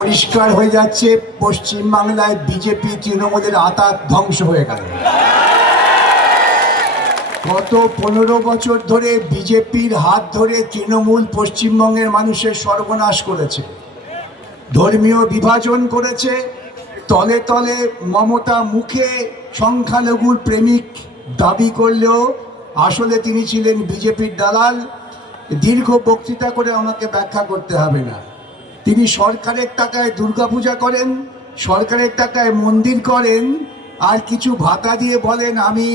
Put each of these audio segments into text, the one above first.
পরিষ্কার হয়ে যাচ্ছে পশ্চিমবাংলায় বিজেপি তৃণমূলের আঁতাত ধ্বংস হয়ে গেল। গত 15 বছর ধরে বিজেপির হাত ধরে তৃণমূল পশ্চিমবঙ্গের মানুষের সর্বনাশ করেছে, ধর্মীয় বিভাজন করেছে। তলে তলে মমতা মুখে সংখ্যালঘুর প্রেমিক দাবি করলেও আসলে তিনি ছিলেন বিজেপির দালাল। দীর্ঘ বক্তৃতা করে আমাকে ব্যাখ্যা করতে হবে না। তিনি সরকারের টাকায় দুর্গাপূজা করেন, সরকারের টাকায় মন্দির করেন, আর কিছু ভাতা দিয়ে বলেন আমি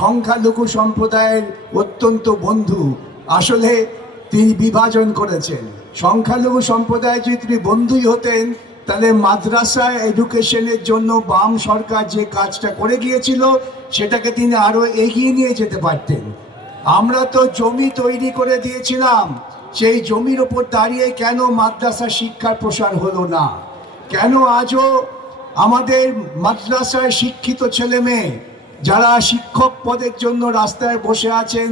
সংখ্যালঘু সম্প্রদায়ের অত্যন্ত বন্ধু। আসলে তিনি বিভাজন করেছেন। সংখ্যালঘু সম্প্রদায় যদি তিনি বন্ধুই হতেন তাহলে মাদ্রাসা এডুকেশনের জন্য বাম সরকার যে কাজটা করে গিয়েছিল সেটাকে তিনি আরো এগিয়ে নিয়ে যেতে পারতেন। আমরা তো জমি তৈরি করে দিয়েছিলাম, সেই জমির ওপর দাঁড়িয়ে কেন মাদ্রাসা শিক্ষার প্রসার হলো না? কেন আজও আমাদের মাদ্রাসায় শিক্ষিত ছেলে মেয়ে যারা শিক্ষক পদের জন্য রাস্তায় বসে আছেন,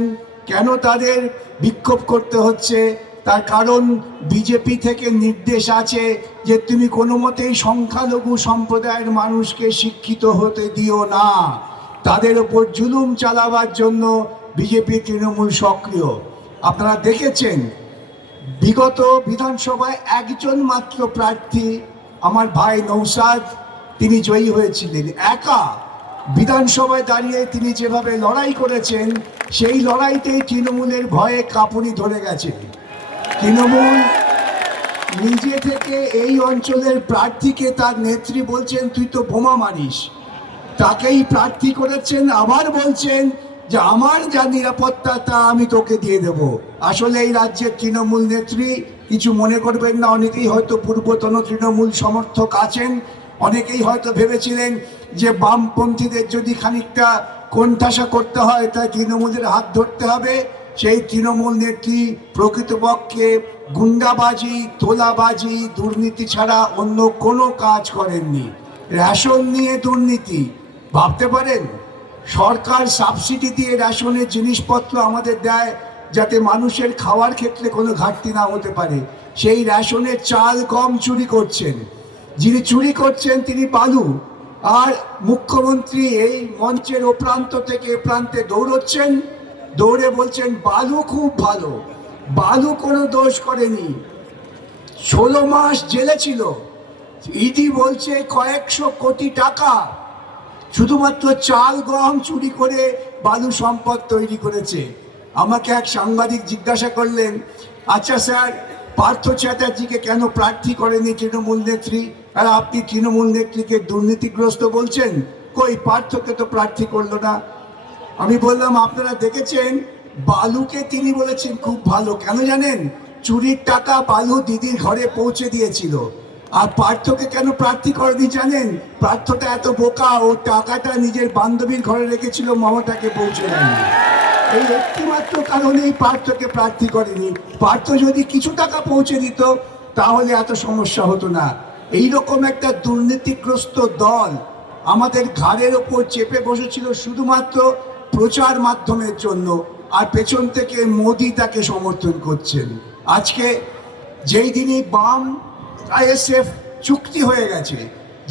কেন তাদের বিক্ষোভ করতে হচ্ছে? তার কারণ বিজেপি থেকে নির্দেশ আছে যে তুমি কোনো মতেই সংখ্যালঘু সম্প্রদায়ের মানুষকে শিক্ষিত হতে দিও না। তাদের ওপর জুলুম চালাবার জন্য বিজেপি তৃণমূল সক্রিয়। আপনারা দেখেছেন বিগত বিধানসভায় একজন মাত্র প্রার্থী আমার ভাই নৌসাদ, তিনি জয়ী হয়েছিলেন। একা বিধানসভায় দাঁড়িয়ে তিনি যেভাবে লড়াই করেছেন, সেই লড়াইতেই তৃণমূলের ভয়ে কাঁপুনি ধরে গেছে। তৃণমূল নিজে থেকে এই অঞ্চলের প্রার্থীকে তার নেত্রী বলছেন তুই তো বোমা মারিস, তাকেই প্রার্থী করেছেন। আবার বলছেন যে আমার যা নিরাপত্তা তা আমি তোকে দিয়ে দেব। আসলে এই রাজ্যের তৃণমূল নেত্রী, কিছু মনে করবেন না, অনেকেই হয়তো পূর্বতন তৃণমূল সমর্থক আছেন, অনেকেই হয়তো ভেবেছিলেন যে বামপন্থীদের যদি খানিকটা কোণঠাসা করতে হয় তাই তৃণমূলের হাত ধরতে হবে। সেই তৃণমূল নেত্রী প্রকৃতপক্ষে গুন্ডাবাজি, তোলাবাজি, দুর্নীতি ছাড়া অন্য কোনো কাজ করেননি। রেশন নিয়ে দুর্নীতি, ভাবতে পারেন সরকার সাবসিডি দিয়ে রেশনের জিনিসপত্র আমাদের দেয় যাতে মানুষের খাওয়ার ক্ষেত্রে কোনো ঘাটতি না হতে পারে। সেই রেশনের চাল গম চুরি করছেন। যিনি চুরি করছেন তিনি বালু। আর মুখ্যমন্ত্রী এই মঞ্চের ও প্রান্ত থেকে এ প্রান্তে দৌড়চ্ছেন, দৌড়ে বলছেন বালু খুব ভালো। বালু কোনো দোষ করেনি, 16 মাস জেলে ছিল। ইডি বলছে কয়েকশো কোটি টাকা শুধুমাত্র চাল গম চুরি করে বালু সম্পদ তৈরি করেছে। আমাকে এক সাংবাদিক জিজ্ঞাসা করলেন, আচ্ছা স্যার, পার্থ চ্যাটার্জিকে কেন প্রার্থী করেনি তৃণমূল নেত্রী, আর আপনি তৃণমূল নেত্রীকে দুর্নীতিগ্রস্ত বলছেন? কই পার্থকে তো প্রার্থী করলো না। আমি বললাম আপনারা দেখেছেন বালুকে তিনি বলেছেন খুব ভালো, কেন জানেন? চুরির টাকা বালু দিদির ঘরে পৌঁছে দিয়েছিল। আর পার্থকে কেন প্রার্থী করেনি জানেন? পার্থটা এত বোকা, ও টাকাটা নিজের বান্ধবীর ঘরে রেখেছিল, মমতাকে পৌঁছে দেয়নি। এই একটিমাত্র কারণেই পার্থকে প্রার্থী করেনি। পার্থ যদি কিছু টাকা পৌঁছে দিত তাহলে এত সমস্যা হতো না। এইরকম একটা দুর্নীতিগ্রস্ত দল আমাদের ঘাড়ের ওপর চেপে বসেছিল শুধুমাত্র প্রচার মাধ্যমের জন্য, আর পেছন থেকে মোদি তাকে সমর্থন করছেন। আজকে যেই দিনই বাম আইএসএফ চুক্তি হয়ে গেছে,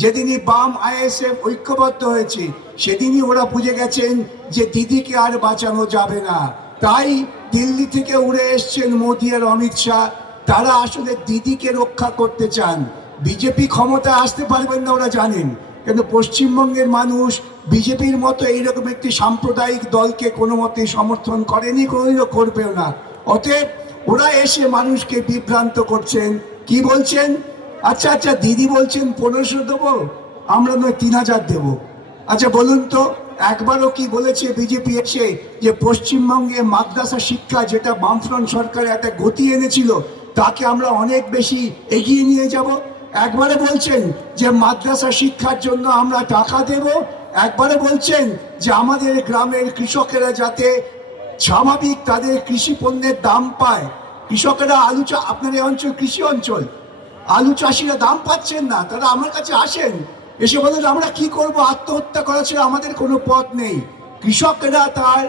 যেদিনই বাম আইএসএফ ঐক্যবদ্ধ হয়েছে, সেদিনই ওরা বুঝে গেছেন যে দিদিকে আর বাঁচানো যাবে না। তাই দিল্লি থেকে উড়ে এসছেন মোদি আর অমিত শাহ। তারা আসলে দিদিকে রক্ষা করতে চান। বিজেপি ক্ষমতায় আসতে পারবেন না ওরা জানেন, কিন্তু পশ্চিমবঙ্গের মানুষ বিজেপির মতো এইরকম একটি সাম্প্রদায়িক দলকে কোনো মতেই সমর্থন করেনি, কোনোদিনও করবেও না। অতএব ওরা এসে মানুষকে বিভ্রান্ত করছেন। কি বলছেন? আচ্ছা আচ্ছা দিদি বলছেন 1500 দেবো, আমরা নয় 3000 দেবো। আচ্ছা বলুন তো, একবারও কি বলেছে বিজেপি এসে যে পশ্চিমবঙ্গে মাদ্রাসা শিক্ষা, যেটা বামফ্রন্ট সরকার একটা গতি এনেছিল, তাকে আমরা অনেক বেশি এগিয়ে নিয়ে যাব? একবারে বলছেন যে মাদ্রাসা শিক্ষার জন্য আমরা টাকা দেব? একবারে বলছেন যে আমাদের গ্রামের কৃষকেরা যাতে স্বাভাবিক তাদের কৃষি পণ্যের দাম পায়? কৃষকেরা আপনার এই অঞ্চল কৃষি অঞ্চল, আলু চাষিরা দাম পাচ্ছেন না, তারা আমার কাছে আসেন, এসে বলেন আমরা কি করব, আত্মহত্যা করা ছাড়া আমাদের কোনো পথ নেই। কৃষকেরা তার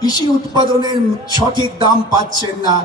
কৃষি উৎপাদনের সঠিক দাম পাচ্ছেন না।